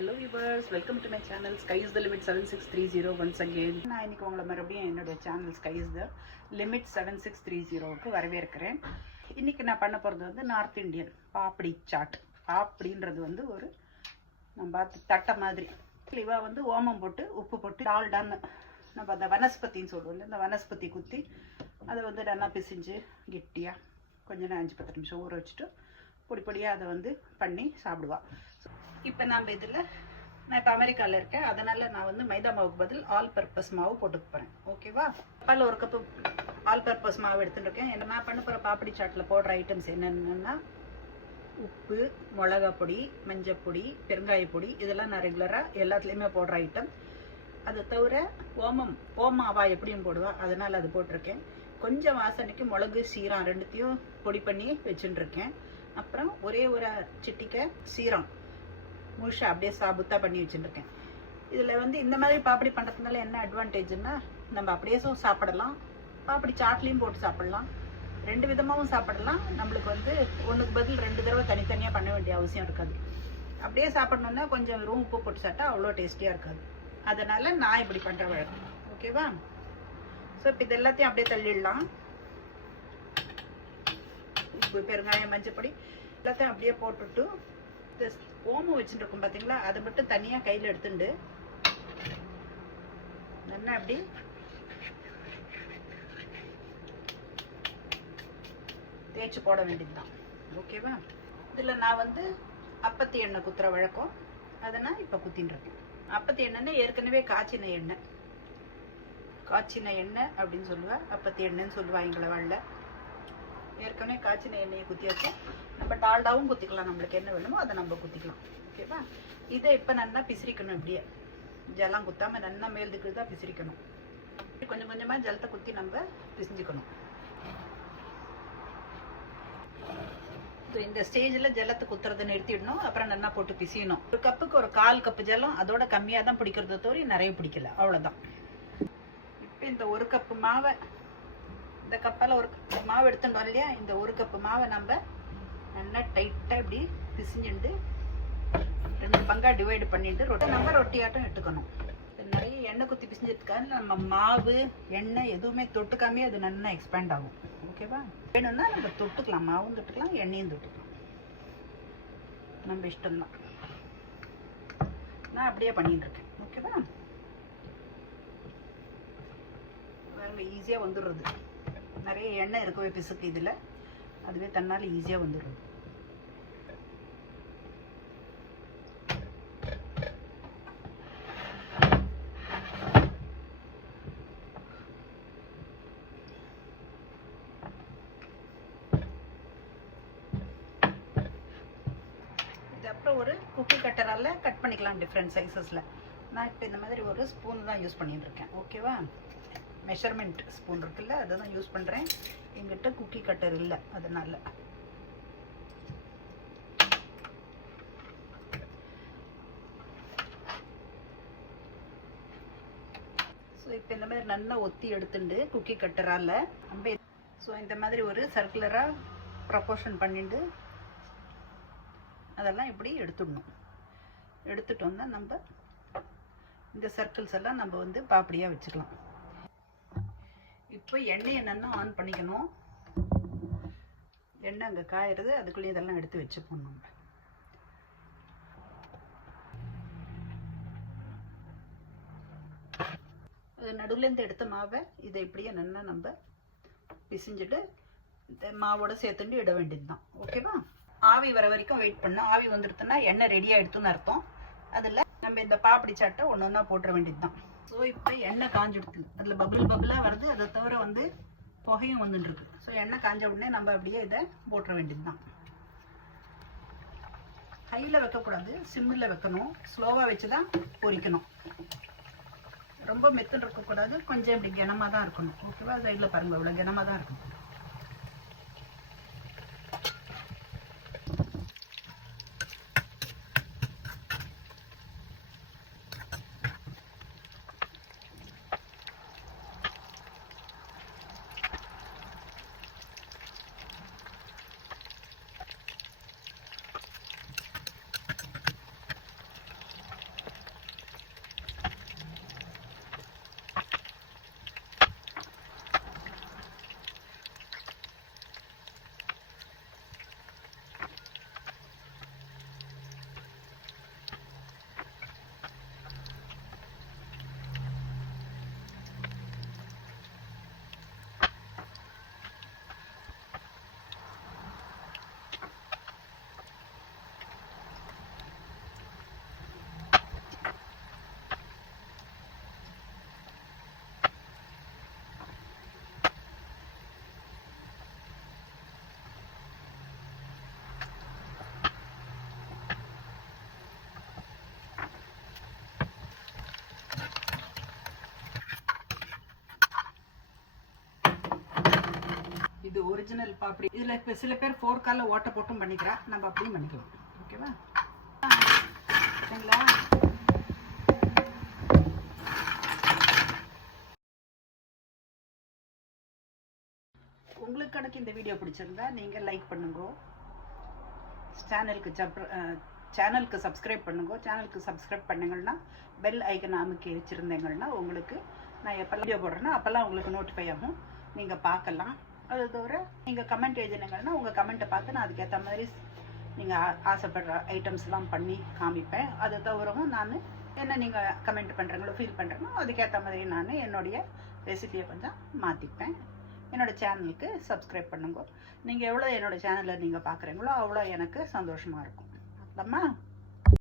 Hello viewers welcome to my channel sky's the limit seven six three zero once again நான் இன்னைக்கு உங்களை மறுபடியும் என்னுடைய channel sky's the limit seven six three ஜீரோவுக்கு வரவேற்கிறேன். இன்றைக்கி நான் பண்ண போகிறது வந்து நார்த் இந்தியன் பாப்படி சாட் பாப்படின்றது வந்து ஒரு நம்ம தட்டை மாதிரி. இவா வந்து ஓமம் போட்டு உப்பு போட்டு டால்டான்னு நம்ம அந்த வனஸ்பதின்னு சொல்லுவோம் இந்த வனஸ்பதி குத்தி அதை வந்து நல்லா பிசிஞ்சு கெட்டியாக கொஞ்ச நேரம் அஞ்சு பத்து நிமிஷம் ஊற வச்சுட்டு பொடி பொடியாக அதை வந்து பண்ணி சாப்பிடுவா. இப்போ நம்ம இதில் நான் இப்போ அமெரிக்காவில் இருக்கேன். அதனால் நான் வந்து மைதா மாவுக்கு பதில் ஆல் பர்பஸ் மாவு போட்டுக்க போகிறேன் ஓகேவா பால் ஒரு கப்பு ஆல் பர்பஸ் மாவு எடுத்துட்டு இருக்கேன். என்ன நான் பண்ண போகிற பாப்படி சாட்டில் போடுற ஐட்டம்ஸ் என்னென்னா உப்பு மிளகா பொடி மஞ்சள் பொடி பெருங்காய பொடி இதெல்லாம் நான் ரெகுலராக எல்லாத்துலேயுமே போடுற ஐட்டம் அதை தவிர ஓமம் ஓமாவா எப்படியும் போடுவா அதனால் அது போட்டிருக்கேன். கொஞ்சம் வாசனைக்கு மிளகு சீரம் ரெண்டுத்தையும் பொடி பண்ணி வச்சுட்டுருக்கேன் அப்புறம் ஒரே ஒரு சிட்டிக்கை சீரம். முழுசாக அப்படியே சாபுத்தாக பண்ணி வச்சுருக்கேன் இதில் வந்து இந்த மாதிரி பாப்படி பண்ணுறதுனால என்ன அட்வான்டேஜ்னா நம்ம அப்படியே சாப்பிடலாம். பாப்படி சாட்லேயும் போட்டு சாப்பிடலாம். ரெண்டு விதமாகவும் சாப்பிடலாம். நம்மளுக்கு வந்து ஒன்றுக்கு பதில் ரெண்டு தடவை தனித்தனியாக பண்ண வேண்டிய அவசியம் இருக்காது. அப்படியே சாப்பிடணுன்னா கொஞ்சம் வெறும் உப்பு போட்டு சாப்பிட்டா அவ்வளோ டேஸ்டியாக இருக்காது. அதனால் நான் இப்படி பண்ணுற வழக்கம். ஓகேவா? ஸோ இப்போ இது எல்லாத்தையும் அப்படியே தள்ளிடலாம். உப்பு பெருங்காயம் மஞ்சப்பொடி எல்லாத்தையும் அப்படியே போட்டுட்டு ஓமம் வச்சுட்டு இருக்கும் பார்த்தீங்களா அதை மட்டும் தனியாக கையில் எடுத்துண்டு. நல்லா அப்படி. தேய்ச்சி போட வேண்டியதுதான். ஓகேவா? இதில் நான் வந்து அப்பத்தி எண்ணெய் குத்துற வழக்கம். அதை நான் இப்போ குத்தின்னு இருக்கேன் அப்பத்தி எண்ணெய்னா ஏற்கனவே காய்ச்சின எண்ணெய். காய்ச்சின எண்ணெய் அப்படின்னு சொல்லுவேன் அப்பத்தி எண்ணெய்ன்னு சொல்லுவா எங்களை வாழல. ஏற்கனவே காய்ச்சின எண்ணெயை குத்தியாச்சு நம்ம டால்டாவும் குத்திக்கலாம். நம்மளுக்கு என்ன வேணுமோ அதை நம்ம குத்திக்கலாம். ஓகேவா இதை இப்போ நல்லா பிசிறிக்கணும் இப்படியே. ஜெல்லாம் குத்தாம நல்லா மேல்துக்கு தான் பிசிறிக்கணும். கொஞ்சம் கொஞ்சமா ஜலத்தை குத்தி நம்ம பிசிஞ்சுக்கணும். இந்த ஸ்டேஜில் ஜலத்தை குத்துறதை நிறுத்திடணும். அப்புறம் நல்லா போட்டு பிசியணும். ஒரு கப்புக்கு ஒரு கால் கப்பு ஜலம் அதோட கம்மியாக தான் பிடிக்கிறத தவிர நிறைய பிடிக்கல. அவ்வளோதான் இப்போ இந்த ஒரு கப்பு மாவை இந்த கப்பால் ஒரு கப் மாவு எடுத்துட்டோம் இல்லையா? இந்த ஒரு கப்பு மாவை நம்ம நல்லா டைட்டாக இப்படி பிசிஞ்சுட்டு ரெண்டு பங்காக டிவைடு பண்ணிட்டு ரொட்டி நம்ம ரொட்டியாட்டம் எடுத்துக்கணும். நிறைய எண்ணெய் குத்தி பிசிஞ்சதுக்காக நம்ம மாவு எண்ணெய் எதுவுமே தொட்டுக்காமே அது நல்லா எக்ஸ்பேண்ட் ஆகும். ஓகேவா வேணும்னா நம்ம தொட்டுக்கலாம். மாவும் தொட்டுக்கலாம் எண்ணெயும் தொட்டுக்கலாம். நம்ம இஷ்டம்தான். நான் அப்படியே பண்ணிட்டு இருக்கேன். ஓகேவா பாருங்க ஈஸியாக வந்துடுறது. நிறைய எண்ணெய் இருக்கவே பிசுக்கு இதில். அதுவே தன்னால் ஈஸியாக வந்துடும். இது அப்புறம் ஒரு குக்கி கட்டரால் கட் பண்ணிக்கலாம் டிஃப்ரெண்ட் சைஸஸில் நான் இப்போ இந்த மாதிரி ஒரு ஸ்பூன் தான் யூஸ் பண்ணிட்டு இருக்கேன். ஓகேவா மெஷர்மெண்ட் ஸ்பூன் இருக்குல்ல அதை தான் யூஸ் பண்ணுறேன் எங்கிட்ட குக்கி கட்டர் இல்லை அதனால். ஸோ இப்போ இந்த மாதிரி நல்லா ஒத்தி எடுத்துட்டு குக்கி கட்டரால் நம்ம ஸோ இந்த மாதிரி ஒரு சர்க்குலராக ப்ரப்போர்ஷன் பண்ணிட்டு அதெல்லாம் இப்படி எடுத்துடணும். எடுத்துட்டோம்னா நம்ம இந்த சர்க்கிள்ஸ் எல்லாம் நம்ம வந்து பாப்படியாக வச்சுக்கலாம். இப்போ எண்ணெயை நல்லா ஆன் பண்ணிக்கணும்? எண்ணெய் அங்கே காயிறது அதுக்குள்ளேயே இதெல்லாம் எடுத்து வச்சுப்போம் நம்ம. அது நடுவுலேருந்து எடுத்த மாவை இதை இப்படியே நல்லா நம்ம பிசிஞ்சுட்டு இந்த மாவோட சேர்த்துட்டு இட வேண்டியது தான் ஓகேவா ஆவி வர வரைக்கும் வெயிட் பண்ணோம் ஆவி வந்துடுத்துன்னா எண்ணெய் ரெடி ஆகிடுத்துன்னு அர்த்தம். அதில் நம்ம இந்த பாப்படி சாட்டை ஒன்று ஒன்றா போட்டுற வேண்டியது தான் ஸோ இப்போ எண்ணெய் காஞ்சிடுது. அதில் பபுள் பபுளாக வருது. அதை தவிர வந்து புகையும் வந்துட்டுருக்கு. ஸோ எண்ணெய் காஞ்ச உடனே நம்ம அப்படியே இதை போட்டுற வேண்டியது தான் ஹையில் வைக்கக்கூடாது. சிம்மில் வைக்கணும். ஸ்லோவாக வச்சு தான் பொரிக்கணும் ரொம்ப மெத்துன்னு இருக்கக்கூடாது. கொஞ்சம் இப்படி கனமாக தான் இருக்கணும் ஓகேவா சைடில் பாருங்கள் இவ்வளோ கனமாக தான் இருக்கணும். ஒரிஜினல் பாப்படி இதில் இப்போ சில பேர் ஃபோர் காலில் ஓட்டை போட்டும் பண்ணிக்கிறா. நம்ம அப்படியும் பண்ணிக்கலாம். ஓகேவா சரிங்களா? உங்களுக்கு கணக்கு இந்த வீடியோ பிடிச்சிருந்தா நீங்கள் லைக் பண்ணுங்க. சேனலுக்கு சப் சேனலுக்கு சப்ஸ்கிரைப் பண்ணுங்க. சேனலுக்கு சப்ஸ்கிரைப் பண்ணுங்கன்னா பெல் ஐக்கன் அமுக்கி வச்சுருந்தீங்கன்னா உங்களுக்கு நான் எப்போ வீடியோ போடுறேன்னா அப்போல்லாம் உங்களுக்கு நோட்டிஃபை ஆகும். நீங்கள் பார்க்கலாம். அது தவிர நீங்கள் கமெண்ட் எழுதினீங்கன்னா உங்கள் கமெண்ட்டை பார்த்து நான் அதுக்கேற்ற மாதிரி நீங்கள் ஆசைப்படுற ஐட்டம்ஸ்லாம் பண்ணி காமிப்பேன். அது தவிரவும் நான் என்ன நீங்கள் கமெண்ட் பண்ணுறீங்களோ ஃபீல் பண்ணுறீங்களோ அதுக்கேற்ற மாதிரி நான் என்னுடைய ரெசிபியை கொஞ்சம் மாற்றிப்பேன் என்னோட சேனலுக்கு சப்ஸ்கிரைப் பண்ணுங்க. நீங்கள் எவ்வளோ என்னோட சேனலை நீங்கள் பார்க்குறீங்களோ அவ்வளோ எனக்கு சந்தோஷமாக இருக்கும். அம்மா